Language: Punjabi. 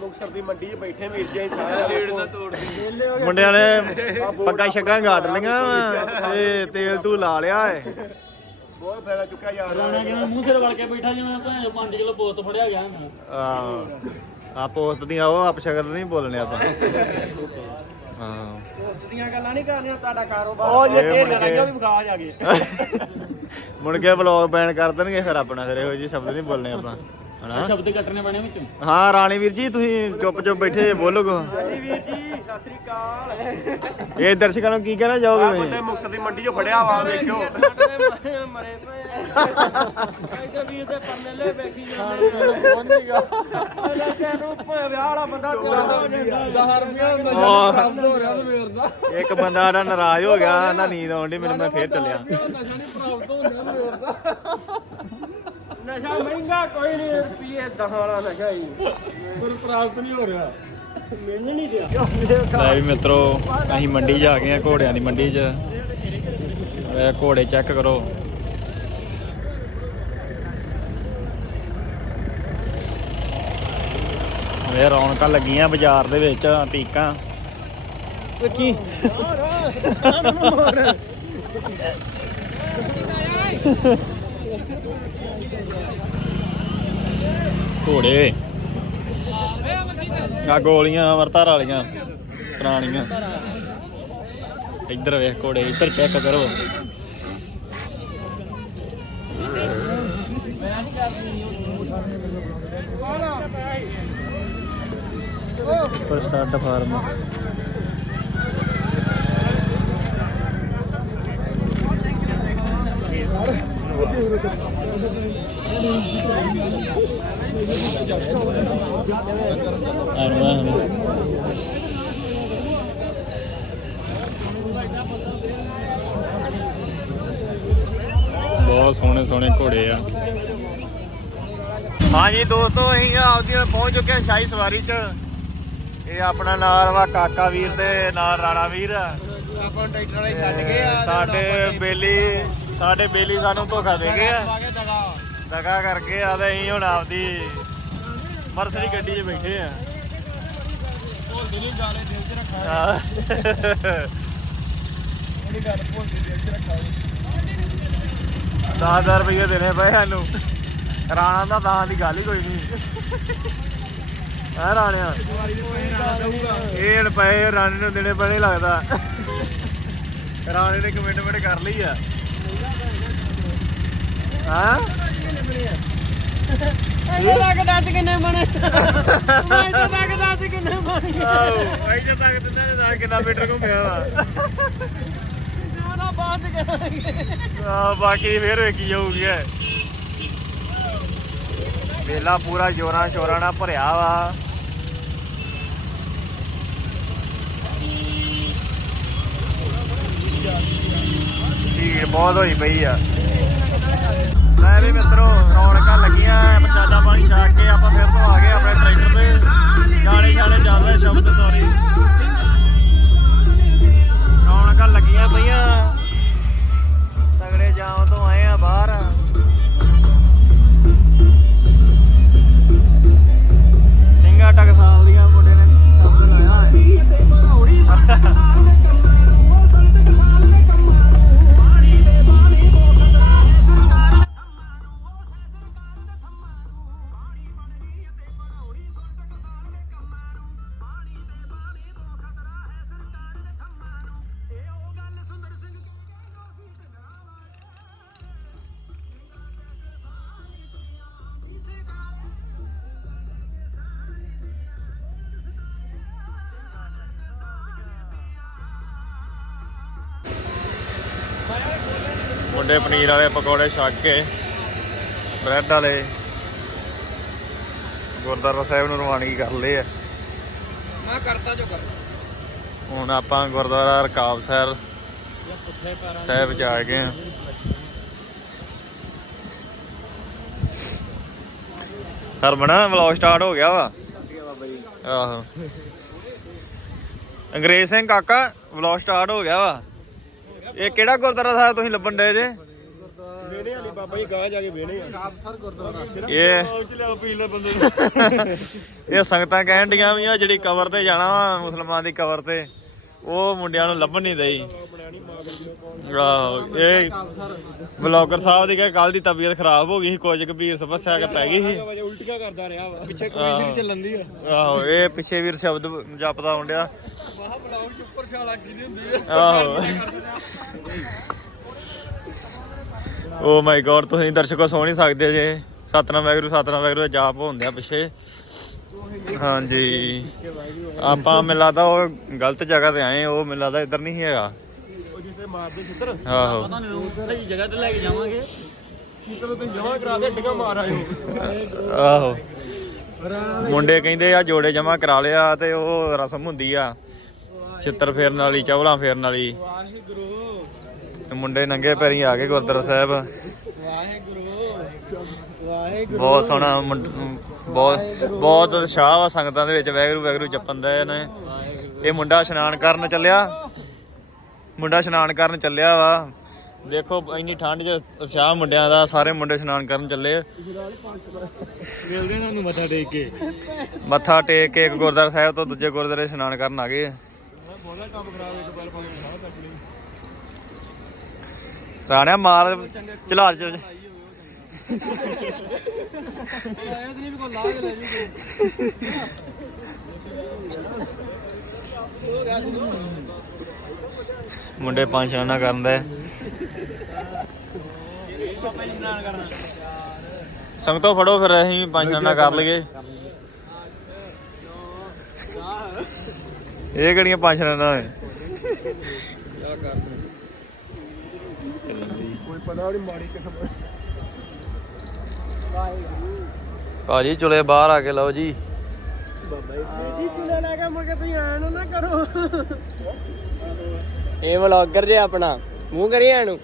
ਮੁਕਸਰ ਦੀ ਮੰਡੀ 'ਚ ਬੈਠੇ ਵੀਰ ਜੀ ਅਸੀਂ ਸਾਰੇ ਮੁੰਡਿਆਂ ਨੇ ਪੱਗਾਂ ਛੱਗਾਂ ਗਾੜ ਲਈਆਂ ਵਾਂ ਤੇ ਤੇਲ ਤੂੰ ਲਾ ਲਿਆ ਏ। ਬਹੁਤ ਫਾਇਦਾ ਚੁੱਕਿਆ ਯਾਰ। ਰਾਣਾ ਕਿਵੇਂ ਮੂੰਹ ਸਿਰ ਵੜ ਕੇ ਬੈਠਾ ਜਿਵੇਂ ਭਾਂ 5 ਕਿਲੋ ਪੋਤ ਫੜਿਆ ਗਿਆ ਹੁੰਦਾ। ਆ ਆ ਪੋਸਟ ਦੀਆਂ ਉਹ ਆਪ ਸ਼ਕਲ ਨਹੀਂ ਬੋਲਣੇ ਆਪਾਂ। ਹਾਂ। ਦੀਆਂ ਗੱਲਾਂ ਨਹੀਂ ਕਰਨੀਆਂ ਤੁਹਾਡਾ ਕਾਰੋਬਾਰ। ਉਹ ਜੇ ਲੱਗੀਆਂ ਉਹ ਵੀ ਵਿਖਾ ਜਾ ਕੇ ਮੁੜ ਕੇ ਵਲੌਗ ਬੈਨ ਕਰ ਦੇਣਗੇ ਫਿਰ ਆਪਣਾ ਫਿਰ ਇਹੋ ਜਿਹੇ ਸ਼ਬਦ ਨਹੀਂ ਬੋਲਣੇ ਆਪਾਂ। ਹਨਾ? ਸ਼ਬਦ ਕੱਟਣੇ ਪੈਣੇ ਵਿੱਚੋਂ। ਹਾਂ ਰਾਣੀ ਵੀਰ ਜੀ ਤੁਸੀਂ ਚੁੱਪ ਚੁੱਪ ਬੈਠੇ ਜੇ ਬੋਲੋਗੋ ਜੀ ਵੀਰ ਜੀ ਸਤਿ ਸ੍ਰੀ ਅਕਾਲ। ਇਹ ਦਰਸ਼ਕਾਂ ਨੂੰ ਕੀ ਕਹਿਣਾ ਆ ਚਾਹੋਗੇ ਬੰਦੇ ਤੁਸੀਂ? ਮੁਕਸਰ ਦੀ ਮੰਡੀ 'ਚੋਂ ਫੜਿਆ ਵਾ ਵੇਖਿਓ। ਮਰੇ ਪਏ ਇੱਥੇ ਵੀਰ ਦੇ ਪੰਨੇ ਲੈ ਵੇਖੀ ਜਾਂਦੇ ਨੂੰ ਵਿਆਹ ਵਾਲਾ ਬੰਦਾ ਕਰਦਾ ਹੋ ਜਾਂਦਾ 10 ਰੁਪਏ ਹੁੰਦਾ ਉਹ ਕੰਮ ਹੋ ਰਿਹਾ ਤੇ ਵੀਰ ਦਾ। ਇੱਕ ਬੰਦਾ ਸਾਡਾ ਨਾਰਾਜ਼ ਹੋ ਗਿਆ ਕਹਿੰਦਾ ਨੀਂਦ ਆਉਂਦੀ ਮੈਨੂੰ ਮੈਂ ਫੇਰ ਚੱਲਿਆ। ਨਸ਼ਾ ਨਹੀਂ ਪ੍ਰਾਪਤ ਹੁੰਦਾ ਤੇ ਵੀਰ ਦਾ। ਨਸ਼ਾ ਮਹਿੰਗਾ ਕੋਈ ਨਹੀਂ ਰੁਪਏ 10 ਵਾਲਾ ਨਸ਼ਾ ਹੀ। ਪਰ ਪ੍ਰਾਪਤ ਨਹੀਂ ਹੋ ਰਿਹਾ। ਮਿਲ ਨਹੀਂ ਰਿਹਾ। ਲੈ ਵੀ ਮਿੱਤਰੋ ਅਸੀਂ ਮੰਡੀ ਜਾ ਗਏ ਆ ਘੋੜਿਆਂ ਦੀ ਮੰਡੀ 'ਚ। ਇਹ ਘੋੜੇ ਚੈੱਕ ਕਰੋ। ਇਹ ਰੌਣਕਾਂ ਲੱਗੀਆਂ ਬਾਜ਼ਾਰ ਦੇ ਵਿੱਚ ਟੀਕਾਂ ਕੀ? ਘੋੜੇ। ਆ ਗੋਲੀਆਂ, ਵਰਤਾਰ ਵਾਲੀਆਂ, ਪੁਰਾਣੀਆਂ। ਇੱਧਰ ਵੇਖ ਘੋੜੇ, ਇੱਧਰ ਚੈੱਕ ਕਰੋ। ਪਰ ਸਟਾਰਟ ਫਾਰਮ ਬਹੁਤ ਸੋਹਣੇ ਸੋਹਣੇ ਘੋੜੇ ਆ। ਹਾਂਜੀ ਦੋਸਤੋ ਅਸੀਂ ਆਪਦੀ ਪਹੁੰਚ ਚੁੱਕੇ ਹਾਂ ਸ਼ਾਹੀ ਸਵਾਰੀ 'ਚ। ਇਹ ਆਪਣਾ ਨਾਲ ਵਾ ਕਾਕਾ ਵੀਰ ਤੇ ਨਾਲ ਰਾਣਾ ਵੀਰ। ਆਪਾਂ ਟਰੈਕਟਰ ਵਾਲੇ ਤੇ ਸਾਡੇ ਬੇਲੀ ਸਾਡੇ ਬੇਲੀ ਸਾਨੂੰ ਧੋਖਾ ਦੇ ਗਏ ਆ। ਦਗਾ। ਕਰਕੇ ਆ ਤੇ ਅਸੀਂ ਹੁਣ ਆਪਦੀ ਮਰਸਰੀ ਗੱਡੀ 'ਚ ਬੈਠੇ ਆ। ਭੁੱਲਦੀ ਨਹੀਂ ਗਾਲੇ ਦਿਲ 'ਚ ਭੁੱਲਦੀ ਦਿਲ 'ਚ ਰੁਪਏ ਦੇਣੇ ਪਏ ਸਾਨੂੰ। ਰਾਣਾ ਦਾ ਤਾਂ ਦੀ ਗੱਲ ਹੀ ਕੋਈ ਨਹੀਂ। ਐ ਰਾਣਿਆ? ਇਹ ਪਏ ਰਾਣੇ ਨੂੰ ਦੇਣੇ ਪੈਣੇ ਲੱਗਦਾ। ਰਾਣੇ ਨੇ ਕਮਿਟਮੈਂਟ ਕਰ ਲਈ ਆ। ਹਾਂ? ਇਹ ਲੱਗ ਦੱਸ ਕਿੰਨੇ ਬਣੇ? ਮੈਂ ਤਾਂ ਲੱਗ ਦੱਸ ਕਿੰਨੇ ਬਣੇ? ਆਹ ਇੱਥੇ ਤੱਕ ਦਿੰਦਾ ਨੇ ਦਾ ਕਿੰਨਾ ਮੀਟਰ ਘੁੰਮਿਆ ਵਾ। ਉਹਦਾ ਬਾਅਦ ਕਰਾਂਗੇ। ਆ ਬਾਕੀ ਫੇਰ ਵੇਖੀ ਜਾਊਗੀ ਇਹ। ਮੇਲਾ ਪੂਰਾ ਜੋਰਾਂ ਸ਼ੋਰਾਂ ਨਾਲ ਭਰਿਆ ਵਾ। ਭੀੜ ਬਹੁਤ ਹੋਈ ਪਈ ਆ। ਲੈ ਵੀ ਮਿੱਤਰੋ, ਰੌਣਕਾਂ ਲੱਗੀਆਂ, ਪ੍ਰਸ਼ਾਦਾ ਪਾਣੀ ਛਕ ਕੇ ਆਪਾਂ ਫਿਰ ਤੋਂ ਆ ਗਏ ਆਪਣੇ ਟਰੈਕਟਰ ਤੇ। ਗਾਣੇ ਛਾਣੇ ਚੱਲ ਰਹੇ ਸ਼ਬਦ ਸੌਰੀ ਮੁੰਡੇ ਪਨੀਰ ਵਾਲੇ ਪਕੌੜੇ ਛਕ ਕੇ ਬ੍ਰੈਡ ਵਾਲੇ। ਗੁਰਦੁਆਰਾ ਸਾਹਿਬ ਨੂੰ ਰਵਾਨਗੀ ਕਰ ਲਏ ਆ। ਮੈਂ ਕਰਤਾ ਜੋ ਕਰ ਹੁਣ ਆਪਾਂ ਗੁਰਦੁਆਰਾ ਰਕਾਬ ਸਾਹਿਬ ਸਾਹਿਬ ਜਾ ਗਏ ਆ। ਹਰਮਨ ਵਲੌਗ ਸਟਾਰਟ ਹੋ ਗਿਆ ਵਾ? ਆਹੋ। ਅੰਗਰੇਜ਼ ਸਿੰਘ ਕਾਕਾ ਵਲੌਗ ਸਟਾਰਟ ਹੋ ਗਿਆ ਵਾ? ਇਹ ਕਿਹੜਾ ਗੁਰਦੁਆਰਾ ਸਾਹਿਬ ਤੁਸੀਂ ਲੱਭਣ ਡਏ ਜੇ? ਬਾਬਾ ਜੀ ਗਾਂ ਜਾ ਕੇ ਵੇਣੇ ਆ। ਸਰ ਗੁਰਦੁਆਰਾ ਇਹ ਸੰਗਤਾਂ ਕਹਿਣ ਡੀਆਂ ਵੀ ਆ ਜਿਹੜੀ ਕਵਰ ਤੇ ਜਾਣਾ ਵਾ ਮੁਸਲਮਾਨ ਦੀ ਕਵਰ ਤੇ। ਉਹ ਮੁੰਡਿਆਂ ਨੂੰ ਲੱਭਣ ਨਹੀਂ ਦਈ। ਆਹੋ ਇਹ ਬਲੌਗਰ ਸਾਹਿਬ ਦੀ ਕਿ ਕੱਲ ਦੀ ਤਬੀਅਤ ਖਰਾਬ ਹੋ ਗਈ ਸੀ ਕੁਝ ਗੰਭੀਰ ਸਮੱਸਿਆ ਕਿ ਪੈ ਗਈ ਸੀ। ਵਜੇ ਉਲਟੀਆਂ ਕਰਦਾ ਰਿਹਾ ਵਾ। ਪਿੱਛੇ ਆਹੋ। ਚੱਲਣ ਦੀ ਆ। ਆਹੋ ਇਹ ਪਿੱਛੇ ਵੀਰ ਸ਼ਬਦ ਜਪਦਾ ਹੁੰਦਿਆ ਵਾਹ ਬਲਾਉ ਚ ਉੱਪਰ ਛਾਲਾ ਕੀਤੀ ਹੁੰਦੀ ਹੈ ਆਹੋ। ਓ ਮਾਈ ਗॉड ਤੁਸੀਂ ਦਰਸ਼ਕੋ ਸੋ ਨਹੀਂ ਸਕਦੇ ਜੇ। ਸਤਨਾਮ ਵੈਗਰੂ ਸਤਨਾਮ ਵੈਗਰੂ ਦਾ ਜਾਪ ਹੁੰਦਿਆ ਪਿੱਛੇ। ਹਾਂਜੀ। ਆਪਾਂ ਮੈਨੂੰ ਲੱਗਦਾ ਉਹ ਗਲਤ ਜਗ੍ਹਾ ਤੇ ਆਏ ਉਹ ਮੈਨੂੰ ਲੱਗਦਾ ਇੱਧਰ ਨਹੀਂ ਹੈਗਾ। ਉਹ ਜਿਸੇ ਮਾਰਦੇ ਛਿੱਤਰ ਆਹੋ। ਤੁਹਾਨੂੰ ਸਹੀ ਜਗ੍ਹਾ ਤੇ ਲੈ ਕੇ ਜਾਵਾਂਗੇ। ਕੀ ਕਰੋ ਤੁਸੀਂ ਜਮਾ ਕਰਾ ਦੇ ਡਿੱਗਾ ਮਾਰ ਆਇਓ ਆਹੋ। ਮੁੰਡੇ ਕਹਿੰਦੇ ਆ ਜੋੜੇ ਜਮਾ ਕਰਾ ਲਿਆ ਤੇ ਉਹ ਰਸਮ ਹੁੰਦੀ ਆ। ਚਿੱਤਰ ਫੇਰਨ ਵਾਲੀ ਚੌਲਾਂ ਫੇਰਨ ਵਾਲੀ। ਵਾਹਿਗੁਰੂ। ਤੇ ਮੁੰਡੇ ਨੰਗੇ ਪੈਰੀ ਆ ਗਏ ਗੁਰਦੁਆਰਾ ਸਾਹਿਬ। ਵਾਹਿਗੁਰੂ ਵਾਹਿਗੁਰੂ ਬਹੁਤ ਸੋਹਣਾ ਮੁੰਡ- ਬਹੁਤ ਬਹੁਤ ਉਤਸ਼ਾਹ ਵਾ ਸੰਗਤਾਂ ਦੇ ਵਿੱਚ ਵੈਗਰੂ ਵੈਗਰੂ ਜਪਣ ਦਾ ਨੇ ਇਹ ਮੁੰਡਾ ਇਸ਼ਨਾਨ ਕਰਨ ਚੱਲਿਆ। ਮੁੰਡਾ ਇਸ਼ਨਾਨ ਕਰਨ ਚੱਲਿਆ ਵਾ। ਦੇਖੋ, ਇੰਨੀ ਠੰਡ 'ਚ ਉਤਸ਼ਾਹ ਮੁੰਡਿਆਂ ਦਾ, ਸਾਰੇ ਮੁੰਡੇ ਇਸ਼ਨਾਨ ਕਰਨ ਚੱਲੇ। ਮਿਲਦੇ ਨੇ ਮੱਥਾ ਟੇਕ ਕੇ ਮੱਥਾ ਟੇਕ ਕੇ ਇੱਕ ਗੁਰਦੁਆਰਾ ਸਾਹਿਬ ਤੋਂ ਦੂਜੇ ਗੁਰਦੁਆਰੇ ਇਸ਼ਨਾਨ ਕਰਨ ਆ ਗਏ। ਬੋਲਾ ਕੰਮ ਖਰਾਬ ਇੱਕ ਪੈਰ ਪਾ ਕੇ ਸਾਹ ਲਈ ਰਾਣਿਆ ਮਾਰ ਚਲਾਰ ਚ ਆਇਆ ਤੇ ਨਹੀਂ ਵੀ ਲਾ ਕੇ ਲੈ ਜੂਗੇ ਮੁੰਡੇ ਪੰਜ ਛਾਨਾ ਕਰਨ ਦੇ ਸੰਗਤੋਂ ਫੜੋ ਫਿਰ, ਅਸੀਂ ਵੀ ਪੰਜ ਛਾਨਾ ਕਰ ਲਈਏ। ਇਹ ਕਿਹੜੀਆਂ ਪੰਜ ਛਾਨਾ ਓਏ ਕੋਈ ਪਤਾ ਨਹੀਂ ਮਾੜੀ ਕਿਸਮ ਭਾਜੀ ਚੁਲੇ ਬਾਹਰ ਆ ਕੇ ਲਓ ਜੀ। ਜੀ ਚੁੱਲ੍ਹਾ ਲੈ ਕੇ ਮੁੜ ਕੇ ਤੁਸੀਂ ਆਣ ਨੂੰ ਨਾ ਕਰੋ। ਇਹ ਵਲੌਗਰ ਜੇ ਆਪਣਾ ਮੂੰਹ ਕਰੀਏ ਇਹਨੂੰ